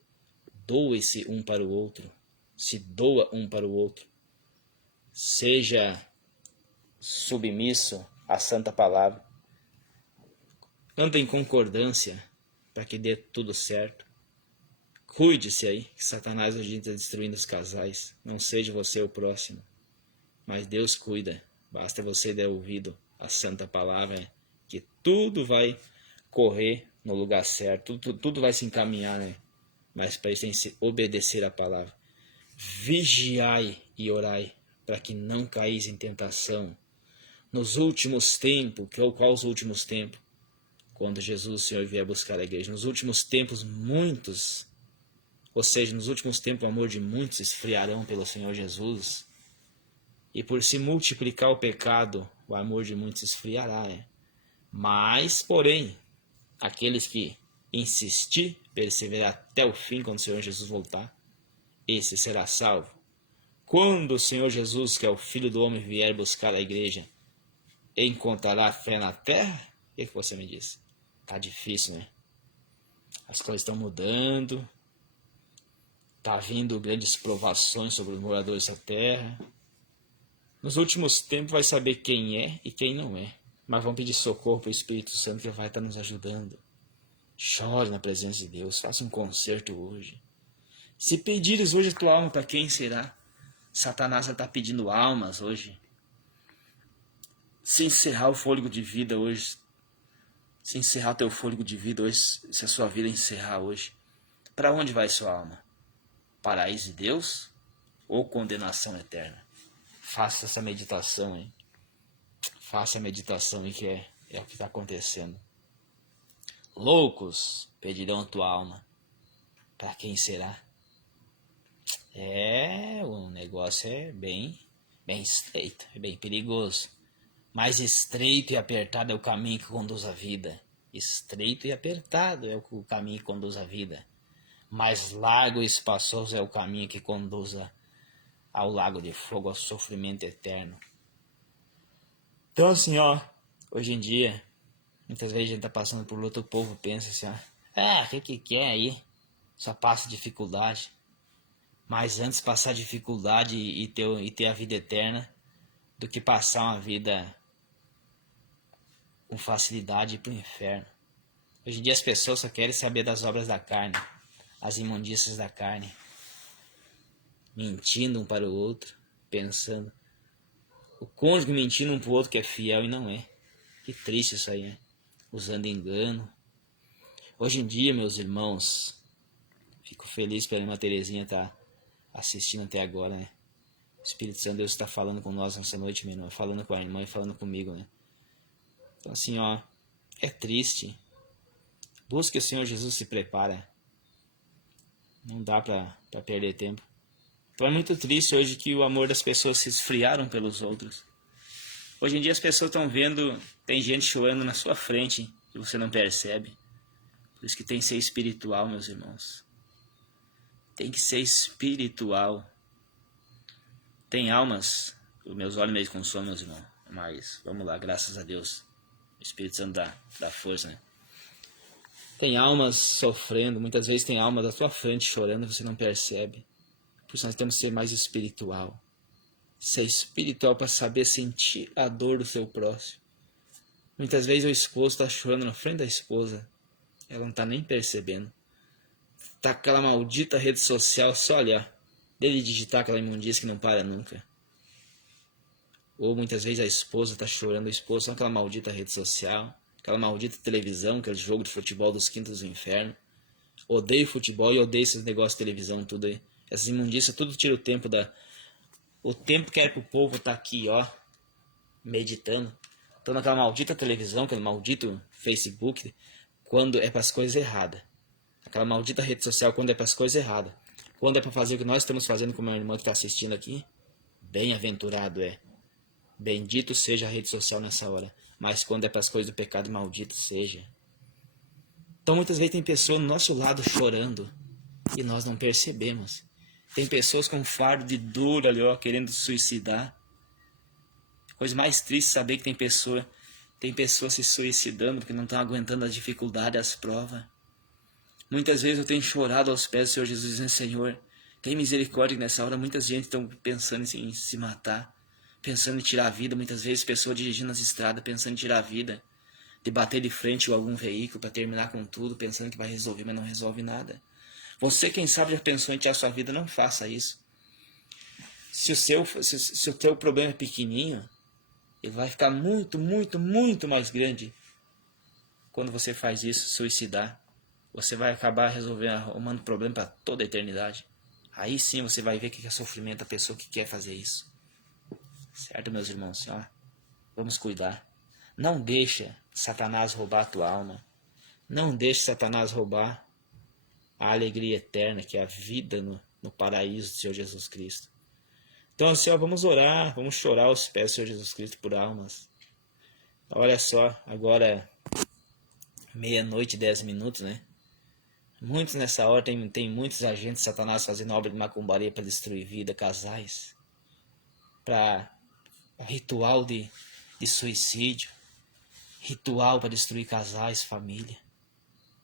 doe-se um para o outro, se doa um para o outro, seja submisso à santa palavra, anda em concordância para que dê tudo certo. Cuide-se aí, que Satanás hoje está destruindo os casais. Não seja você o próximo, mas Deus cuida. Basta você dar ouvido à santa palavra, que tudo vai correr no lugar certo, tudo vai se encaminhar, né? Mas para isso tem que obedecer a palavra. Vigiai e orai, para que não caís em tentação. Nos últimos tempos, qual os últimos tempos? Quando Jesus, o Senhor, vier buscar a igreja. Nos últimos tempos, nos últimos tempos, o amor de muitos esfriarão pelo Senhor Jesus. E por se multiplicar o pecado, o amor de muitos esfriará, né? Mas, porém, aqueles que insistir, perseverar até o fim, quando o Senhor Jesus voltar, esse será salvo. quando o Senhor Jesus, que é o Filho do Homem, vier buscar a igreja, encontrará fé na terra? O que você me diz? Tá difícil, né? As coisas estão mudando. Tá vindo grandes provações sobre os moradores da terra. Nos últimos tempos vai saber quem é e quem não é. Mas vamos pedir socorro para o Espírito Santo que vai estar nos ajudando. Chore na presença de Deus. Faça um concerto hoje. Se pedires hoje a tua alma, para quem será? Satanás está pedindo almas hoje. Se encerrar o fôlego de vida hoje, se encerrar teu fôlego de vida hoje, se a sua vida encerrar hoje, para onde vai sua alma? Paraíso de Deus ou condenação eterna? Faça essa meditação, hein? Faça a meditação aí que é o que está acontecendo. Loucos pedirão a tua alma. Para quem será? O negócio é bem estreito, é bem perigoso. Mais estreito e apertado é o caminho que conduz à vida. Estreito e apertado é o caminho que conduz à vida. Mais largo e espaçoso é o caminho que conduz ao lago de fogo, ao sofrimento eterno. Então assim, hoje em dia, muitas vezes a gente tá passando por luta, o povo pensa assim, o que é aí? Só passa dificuldade. Mas antes passar dificuldade e ter a vida eterna, do que passar uma vida com facilidade para o inferno. Hoje em dia as pessoas só querem saber das obras da carne, as imundícias da carne, mentindo um para o outro, pensando. O cônjuge mentindo um para o outro que é fiel e não é. Que triste isso aí, né? Usando engano. Hoje em dia, meus irmãos, fico feliz pela irmã Terezinha estar assistindo até agora, né? O Espírito Santo Deus está falando com nós nessa noite, minha irmã, falando com a irmã e falando comigo, né? Então assim, é triste. Busque o Senhor Jesus, se prepara. Não dá para perder tempo. Então é muito triste hoje que o amor das pessoas se esfriaram pelos outros. Hoje em dia as pessoas estão vendo, tem gente chorando na sua frente e você não percebe. Por isso que tem que ser espiritual, meus irmãos. Tem que ser espiritual. Tem almas, os meus olhos meio consomem, meus irmãos. Mas vamos lá, graças a Deus. O Espírito Santo dá força, né? Tem almas sofrendo, muitas vezes tem alma da tua frente chorando e você não percebe. Por isso nós temos que ser mais espiritual. Ser espiritual para saber sentir a dor do seu próximo. Muitas vezes o esposo está chorando na frente da esposa. Ela não está nem percebendo. Tá aquela maldita rede social só olhar. Dele digitar aquela imundícia que não para nunca. Ou muitas vezes a esposa está chorando, o esposo só aquela maldita rede social. Aquela maldita televisão, aquele jogo de futebol dos quintos do inferno. Odeio futebol e odeio esses negócios de televisão, tudo aí. Essas imundícias, tudo tira o tempo o tempo que era pro povo estar aqui, meditando. Então naquela maldita televisão, aquele maldito Facebook, quando é para as coisas erradas. Aquela maldita rede social quando é para as coisas erradas. Quando é para fazer o que nós estamos fazendo com o meu irmão que está assistindo aqui, bem-aventurado é. Bendito seja a rede social nessa hora. Mas quando é para as coisas do pecado, maldito seja. Então muitas vezes tem pessoas no nosso lado chorando e nós não percebemos. Tem pessoas com um fardo de dor ali, querendo se suicidar. Coisa mais triste saber que tem pessoas se suicidando porque não estão aguentando a dificuldade, as provas. Muitas vezes eu tenho chorado aos pés do Senhor Jesus, dizendo, Senhor, tem misericórdia que nessa hora muita gente está pensando em se matar, pensando em tirar a vida. Muitas vezes pessoas dirigindo nas estradas, pensando em tirar a vida, de bater de frente com algum veículo para terminar com tudo, pensando que vai resolver, mas não resolve nada. Você, quem sabe, já pensou em tirar a sua vida, não faça isso. Se o teu problema é pequenininho, ele vai ficar muito, muito, muito mais grande quando você faz isso, suicidar. Você vai acabar arrumando problema para toda a eternidade. Aí sim você vai ver o que é sofrimento da pessoa que quer fazer isso. Certo, meus irmãos? Vamos cuidar. Não deixa Satanás roubar a tua alma. Não deixe Satanás roubar a alegria eterna, que é a vida no paraíso do Senhor Jesus Cristo. Então assim, vamos orar, vamos chorar aos pés do Senhor Jesus Cristo por almas. Olha só, agora 00:10, né? Muitos nessa hora, tem muitos agentes de Satanás fazendo obra de macumbaria para destruir vida, casais. para ritual de suicídio, ritual para destruir casais, família.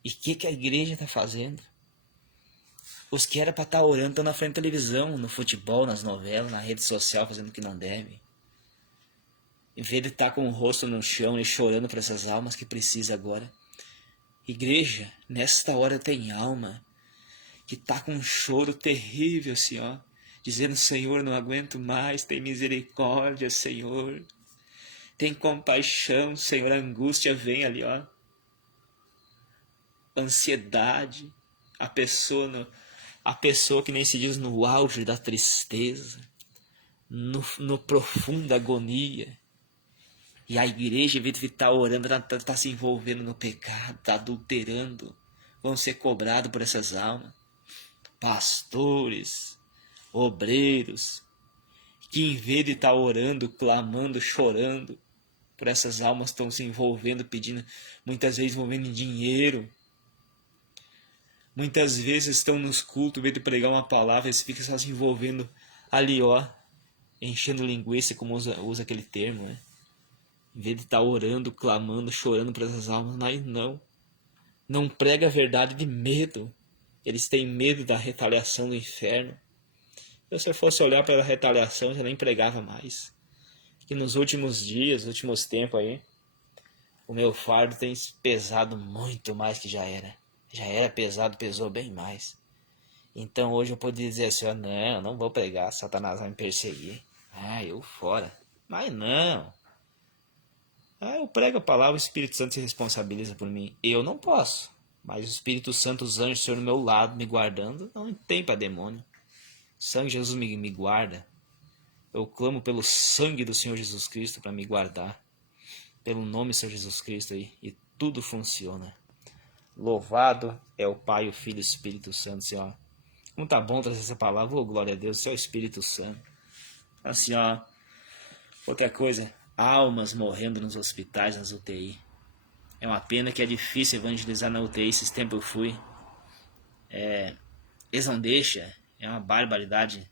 E o que a igreja está fazendo? Os que era para estar orando estão na frente da televisão, no futebol, nas novelas, na rede social, fazendo o que não deve. Em vez de estar com o rosto no chão e chorando por essas almas que precisa agora. Igreja, nesta hora tem alma que está com um choro terrível, Senhor, dizendo: Senhor, não aguento mais, tem misericórdia, Senhor. Tem compaixão, Senhor, a angústia vem ali, ó. Ansiedade, a pessoa que nem se diz no auge da tristeza, no profunda agonia. E a igreja, em vez de estar orando, está se envolvendo no pecado, está adulterando. Vão ser cobrados por essas almas. Pastores, obreiros, que em vez de estar orando, clamando, chorando por essas almas, estão se envolvendo, pedindo, muitas vezes envolvendo em dinheiro. Muitas vezes estão nos cultos, em vez de pregar uma palavra, eles ficam só se envolvendo ali, ó, enchendo linguiça, como usa aquele termo, né? Em vez de estar orando, clamando, chorando por essas almas, mas não prega a verdade de medo. Eles têm medo da retaliação do inferno. Se eu fosse olhar pela retaliação, eu já nem pregava mais. Que nos últimos dias, últimos tempos aí, o meu fardo tem pesado muito mais que já era. Já era pesado, pesou bem mais. Então hoje eu poderia dizer assim: não vou pregar, Satanás vai me perseguir. Eu fora. Mas não. Eu prego a palavra, o Espírito Santo se responsabiliza por mim. Eu não posso. Mas o Espírito Santo, os anjos, o Senhor no meu lado, me guardando, não tem para demônio. O sangue de Jesus me guarda. Eu clamo pelo sangue do Senhor Jesus Cristo para me guardar. Pelo nome do Senhor Jesus Cristo aí. E tudo funciona. Louvado é o Pai, o Filho e o Espírito Santo, Senhor. Como tá bom trazer essa palavra. Glória a Deus, Senhor, o Espírito Santo. Assim, ó. Outra coisa. Almas morrendo nos hospitais, nas UTI. É uma pena que é difícil evangelizar na UTI. Esses tempos eu fui. Eles não deixam. É uma barbaridade.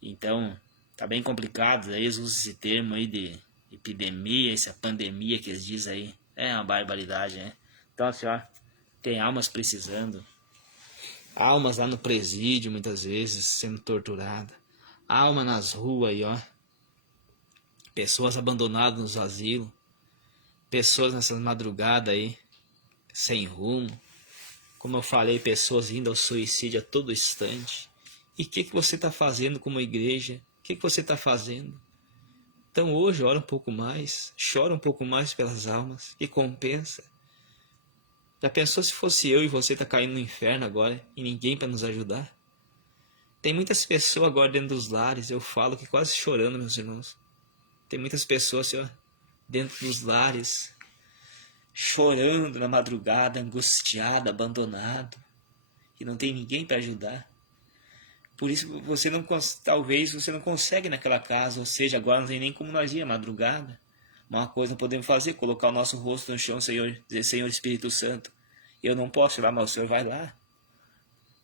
Então, tá bem complicado. Aí eles usam esse termo aí de epidemia, essa pandemia que eles dizem aí. É uma barbaridade, né? Então, assim, ó, tem almas precisando. Almas lá no presídio, muitas vezes, sendo torturadas. Alma nas ruas aí, ó. Pessoas abandonadas nos asilos. Pessoas nessas madrugadas aí, sem rumo. Como eu falei, pessoas indo ao suicídio a todo instante. E o que você está fazendo como igreja? O que você está fazendo? Então hoje, ora um pouco mais. Chora um pouco mais pelas almas. Que compensa. Já pensou se fosse eu e você tá caindo no inferno agora e ninguém para nos ajudar? Tem muitas pessoas agora dentro dos lares, eu falo que quase chorando, meus irmãos. Tem muitas pessoas assim, ó, dentro dos lares, chorando na madrugada, angustiado, abandonado, e não tem ninguém para ajudar. Por isso você não, talvez você não consegue naquela casa, ou seja, agora não tem nem como nós ir à madrugada. Uma coisa podemos fazer, colocar o nosso rosto no chão, Senhor, dizer: Senhor Espírito Santo, eu não posso ir lá, mas o Senhor vai lá.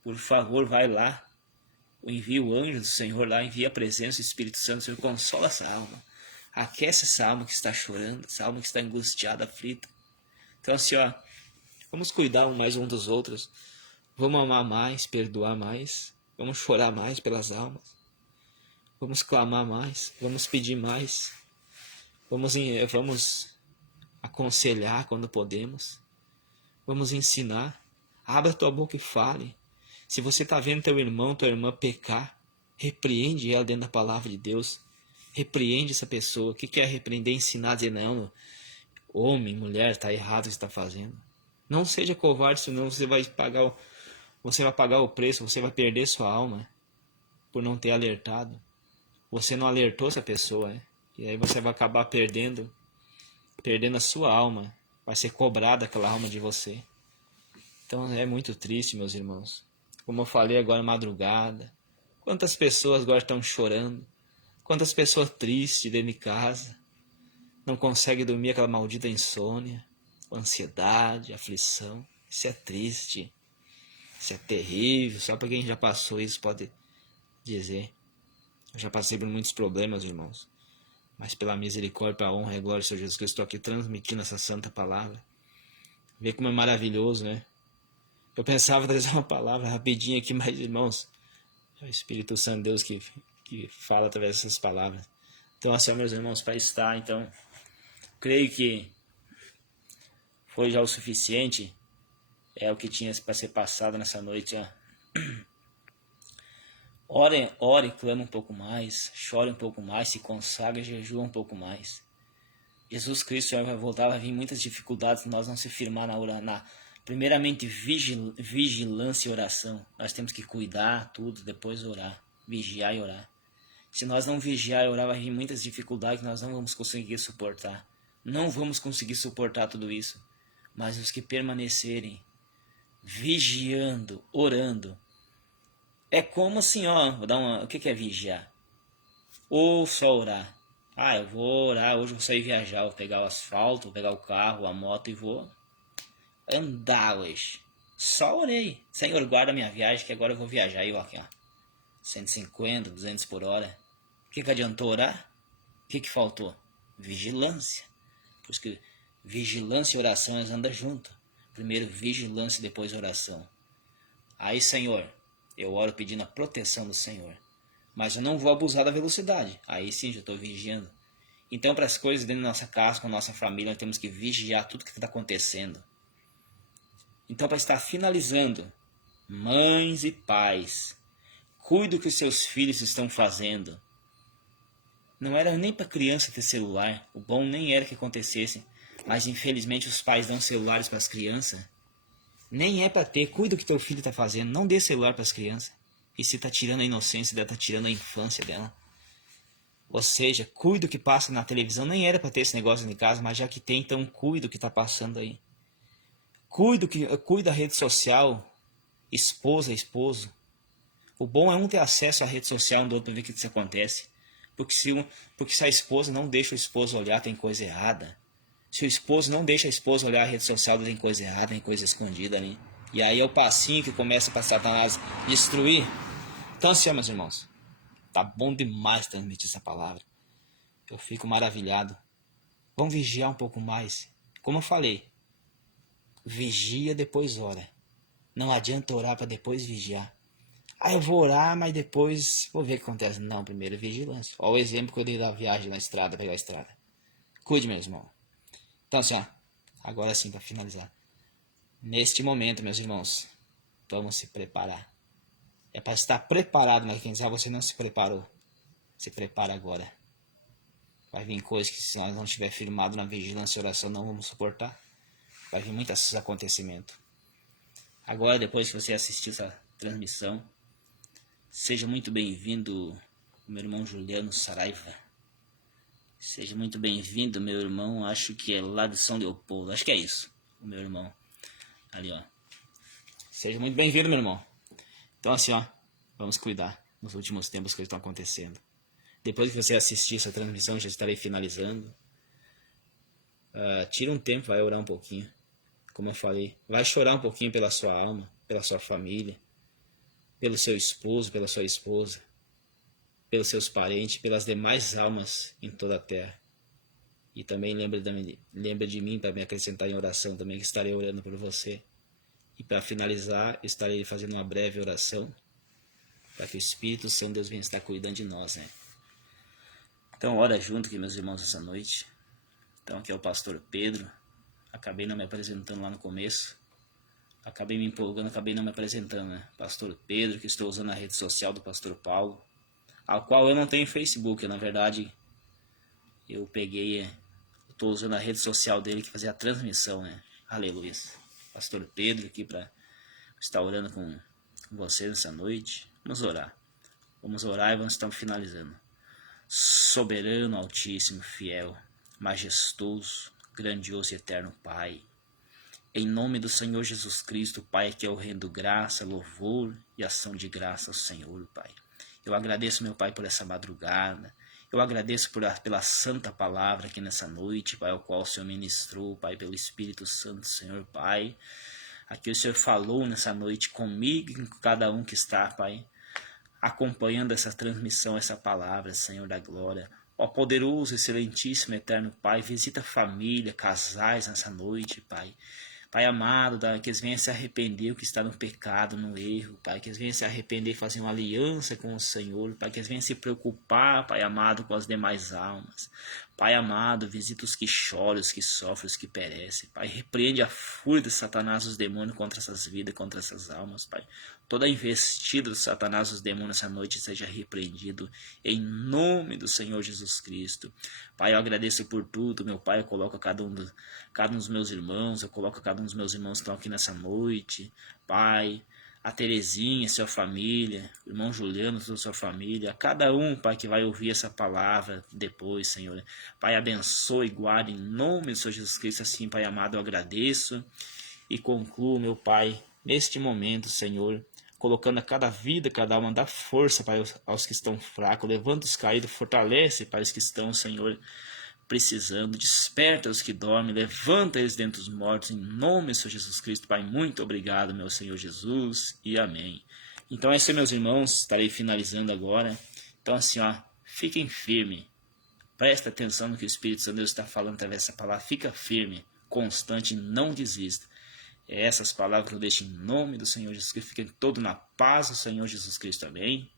Por favor, vai lá. Envia o anjo do Senhor lá, envia a presença do Espírito Santo. O Senhor consola essa alma. Aquece essa alma que está chorando, essa alma que está angustiada, aflita. Então assim, ó, vamos cuidar mais um dos outros. Vamos amar mais, perdoar mais. Vamos chorar mais pelas almas. Vamos clamar mais. Vamos pedir mais. Vamos aconselhar quando podemos. Vamos ensinar. Abra tua boca e fale. Se você está vendo teu irmão, tua irmã pecar, repreende ela dentro da palavra de Deus. Repreende essa pessoa. O que é repreender? Ensinar, dizer: não, homem, mulher, está errado o que está fazendo. Não seja covarde, senão você vai pagar o preço, você vai perder sua alma por não ter alertado. Você não alertou essa pessoa, né? E aí você vai acabar perdendo a sua alma. Vai ser cobrada aquela alma de você. Então é muito triste, meus irmãos. Como eu falei agora, madrugada. Quantas pessoas agora estão chorando. Quantas pessoas tristes dentro de casa. Não conseguem dormir, aquela maldita insônia. Ansiedade, aflição. Isso é triste. Isso é terrível. Só para quem já passou isso pode dizer. Eu já passei por muitos problemas, irmãos. Mas pela misericórdia, pela honra e glória do Senhor Jesus Cristo, estou aqui transmitindo essa santa palavra. Vê como é maravilhoso, né? Eu pensava trazer uma palavra rapidinho aqui, mas, irmãos, é o Espírito Santo de Deus que fala através dessas palavras. Então, assim, meus irmãos, para estar, então, creio que foi já o suficiente. É o que tinha para ser passado nessa noite, ó. Ore, clama um pouco mais, chore um pouco mais, se consagra, jejua um pouco mais. Jesus Cristo já vai voltar, vai vir muitas dificuldades, nós não se firmar primeiramente vigilância e oração. Nós temos que cuidar tudo, depois orar, vigiar e orar. Se nós não vigiar e orar, vai vir muitas dificuldades que nós não vamos conseguir suportar. Não vamos conseguir suportar tudo isso. Mas os que permanecerem vigiando, orando, é como assim, ó, o que é vigiar? Ou só orar. Ah, eu vou orar, hoje eu vou sair viajar, vou pegar o asfalto, vou pegar o carro, a moto e vou andar hoje. Só orei. Senhor, guarda minha viagem, que agora eu vou viajar. E ó, aqui, ó, 150, 200 por hora. O que adiantou orar? O que faltou? Vigilância. Por isso que vigilância e oração elas andam juntas. Primeiro vigilância e depois oração. Aí, Senhor, eu oro pedindo a proteção do Senhor. Mas eu não vou abusar da velocidade. Aí sim, já estou vigiando. Então, para as coisas dentro da nossa casa, com a nossa família, nós temos que vigiar tudo que está acontecendo. Então, para estar finalizando, mães e pais, cuide do que os seus filhos estão fazendo. Não era nem para criança ter celular. O bom nem era que acontecesse. Mas, infelizmente, os pais dão celulares para as crianças. Nem é para ter. Cuida do que teu filho está fazendo. Não dê celular para as crianças. E se está tirando a inocência dela, está tirando a infância dela. Ou seja, cuida do que passa na televisão. Nem era para ter esse negócio em casa, mas já que tem, então cuida do que está passando aí. Cuida da rede social. Esposa, esposo. O bom é um ter acesso à rede social um do outro para ver o que isso acontece. Porque se a esposa não deixa o esposo olhar, tem coisa errada. Se o esposo não deixa a esposa olhar a rede social, tem coisa errada, tem coisa escondida ali. E aí é o passinho que começa para Satanás destruir. Então assim, meus irmãos, tá bom demais transmitir essa palavra. Eu fico maravilhado. Vamos vigiar um pouco mais. Como eu falei, vigia, depois ora. Não adianta orar para depois vigiar. Ah, eu vou orar, mas depois vou ver o que acontece. Não, primeiro vigilância. Olha o exemplo que eu dei da viagem na estrada, pegar a estrada. Cuide, meu irmão. Então assim, ó, agora sim, para finalizar. Neste momento, meus irmãos, vamos se preparar. É para estar preparado, mas quem sabe você não se preparou. Se prepara agora. Vai vir coisas que se nós não estiver firmado na vigilância e oração, não vamos suportar. Vai vir muitos acontecimentos. Agora, depois que você assistiu essa transmissão, seja muito bem-vindo, meu irmão Juliano Saraiva. Seja muito bem-vindo, meu irmão. Acho que é lá de São Leopoldo. Acho que é isso, o meu irmão. Ali, ó. Seja muito bem-vindo, meu irmão. Então, assim, ó, vamos cuidar nos últimos tempos que estão acontecendo. Depois que você assistir essa transmissão, já estarei finalizando. Tira um tempo, vai orar um pouquinho. Como eu falei, vai chorar um pouquinho pela sua alma, pela sua família, pelo seu esposo, pela sua esposa, pelos seus parentes, pelas demais almas em toda a terra. E também lembra de mim para me acrescentar em oração também, que estarei orando por você. E para finalizar, estarei fazendo uma breve oração para que o Espírito Santo de Deus venha estar cuidando de nós, né? Então, ora junto aqui, meus irmãos, essa noite. Então, aqui é o pastor Pedro. Acabei não me apresentando lá no começo. Acabei me empolgando, acabei não me apresentando, né? Pastor Pedro, que estou usando a rede social do pastor Paulo, ao qual eu não tenho Facebook. Na verdade, eu estou usando a rede social dele que fazia a transmissão, né? Aleluia. Pastor Pedro aqui para estar orando com vocês nessa noite. Vamos orar e vamos estar finalizando. Soberano, altíssimo, fiel, majestoso, grandioso e eterno Pai, em nome do Senhor Jesus Cristo, Pai, que é o rendo graça, louvor e ação de graça ao Senhor, Pai. Eu agradeço, meu Pai, por essa madrugada. Eu agradeço pela santa palavra aqui nessa noite, Pai, ao qual o Senhor ministrou, Pai, pelo Espírito Santo, Senhor, Pai. Aqui o Senhor falou nessa noite comigo e com cada um que está, Pai, acompanhando essa transmissão, essa palavra, Senhor da glória. Ó poderoso, excelentíssimo, eterno Pai, visita a família, casais nessa noite, Pai. Pai amado, que eles venham se arrepender o que está no pecado, no erro, Pai. Que eles venham se arrepender e fazer uma aliança com o Senhor, Pai. Que eles venham se preocupar, Pai amado, com as demais almas. Pai amado, visita os que choram, os que sofrem, os que perecem. Pai, repreende a fúria de Satanás, os demônios contra essas vidas, contra essas almas, Pai. Toda a investida do Satanás, os demônios, essa noite seja repreendido em nome do Senhor Jesus Cristo. Pai, eu agradeço por tudo, meu Pai. Eu coloco cada um dos meus irmãos, eu coloco cada um dos meus irmãos que estão aqui nessa noite. Pai, a Terezinha, sua família, o irmão Juliano, toda a sua família, cada um, Pai, que vai ouvir essa palavra depois, Senhor. Pai, abençoe e guarde em nome do Senhor Jesus Cristo. Assim, Pai amado, eu agradeço e concluo, meu Pai, neste momento, Senhor, colocando a cada vida, cada alma, dá força, Pai, aos que estão fracos, levanta os caídos, fortalece, Pai, os que estão, Senhor, precisando, desperta os que dormem, levanta eles dentre os mortos, em nome do Senhor Jesus Cristo, Pai, muito obrigado, meu Senhor Jesus, e amém. Então é isso, meus irmãos, estarei finalizando agora. Então assim, ó, fiquem firmes, presta atenção no que o Espírito Santo Deus está falando através dessa palavra, fica firme, constante, não desista. Essas palavras que eu deixo em nome do Senhor Jesus Cristo, fiquem todos na paz do Senhor Jesus Cristo, amém.